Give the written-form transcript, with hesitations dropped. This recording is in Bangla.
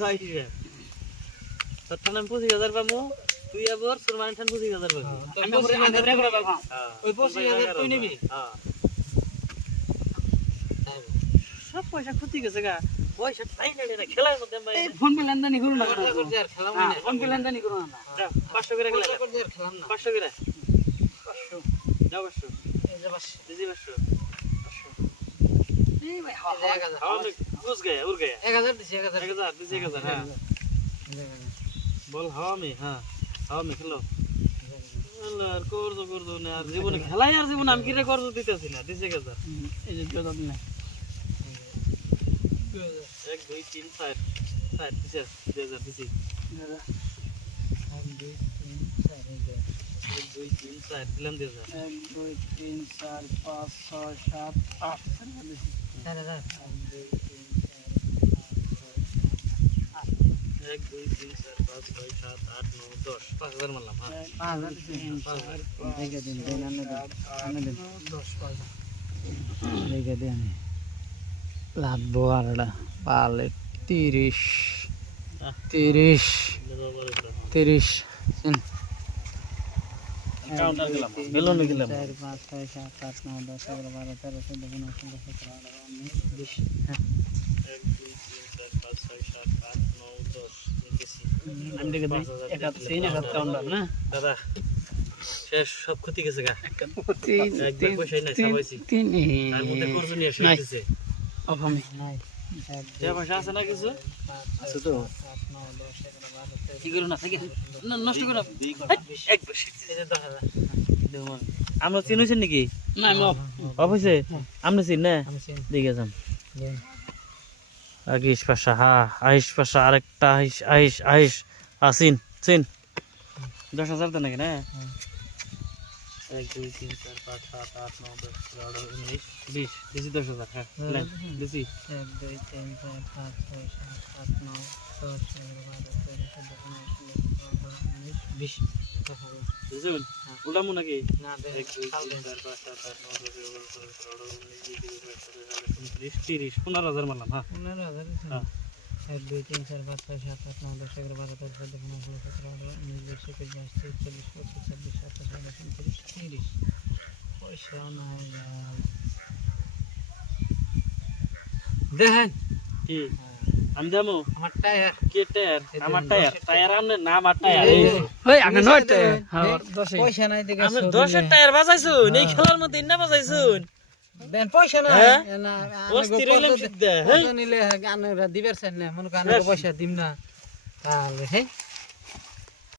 দাইছে তোর টান 25000 পামু তুই আবার সুরমান টান 25000 পাবি আমি পরে আগে ব্রেক করে বাবা ওই 25000 তুই নিবি হ্যাঁ সব পয়সা ক্ষতি গেছে গা পয়সা তাই না রে খেলার মধ্যে ভাই এই ফোন পে লেনদেনই করুন না করতে করতে আর খেলা মানে ফোন পে লেনদেনই করুন না 500 করে গেলে করতে আর খেলাম না 500 করে 500 যাও 500 এই যে 500 দিদি 500 এই ভাই হাওয়া 1000 হাওয়া में घुस गया उड़ गया 1000 দিছি 1000 1000 दिस 1000 हां বল হাওয়া में हां হাওয়া में খেলো আল্লাহ আর করদো না আর জীবনে খেলাই আর জীবন আমি কিরে করদো দিতেছি না দিছে 1000 এই যে 2000 না 1 2 3 4 4 দিছে 2000 দিছি 1 2 3 4 1 2 3 4 দিলাম 2000 1 2 3 4 5 6 7 8 4000 1 2 3 4 5 6 7 8 9 10 5000 মারলাম হ্যাঁ 5000 দেখে দিন আনে দিন 10 5000 দেখে দিন লাগবো আরডা পালে 30 কাউন্টার দিলাম বেলুন দিলাম 4 5 6 7 8 9 10 11 12 13 14 15 16 17 18 19 20 1 2 3 4 5 6 7 8 9 10 দেখেছি আমি দেখে দিই একটা তিন একটা কাউন্টার না দাদা শেষ সব ক্ষতি গেছে গা তিন একদম পয়সা নাই সবাইছি তিন আর মধ্যে খরচ নিয়ে শেষ দিছে অফ আমি নাই যে পয়সা আছে না কিছু আছে তো 8 9 10 11 12 কি করো না থেকে না নষ্ট করো এক বসে এই যে 10000 আমরা চিনুছেন নাকি না আমি অফ হইছে আমরা চিন না আমি চিন দেখে যাম আগিশ পাশা হ্যাঁ আইশ পাশা আরেকটা আইশ আসিন চিন 10000 তো নাকি না 1 2 3 4 5 7 8 9 10 11 19 20 দিছি 10000 হ্যাঁ দিছি 1 2 3 4 5 6 7 8 9 10 11 12 13 14 15 16 17 18 19 20 বুঝুন উল্টামু নাকি না 1 2 3 4 5 7 8 9 10 11 12 13 14 15 16 17 18 19 20 15000 মারলাম হ্যাঁ 15000 হ্যাঁ 1 2 3 4 5 6 7 8 9 10 11 12 13 14 15 16 17 18 19 20 21 22 23 24 25 26 27 28 29 30 পয়সা নাই দেখেন কি আমি যাবো আমার টায়ার কে টায়ার আমার টায়ার আমনে না আমার টায়ার ওই আপনি নয় টায়ার আমার 10 পয়সা নাই দেখে আমি 10 এর টায়ার বাজাইছুন এই খেলার মধ্যে ইন্না বাজাইছুন দেন পয়সা নাই না অস্থির হইলাম সিদ্ধা হ্যাঁ নিলে গান দিবার চাই না মনে কানে পয়সা দিম না তাহলে হ্যাঁ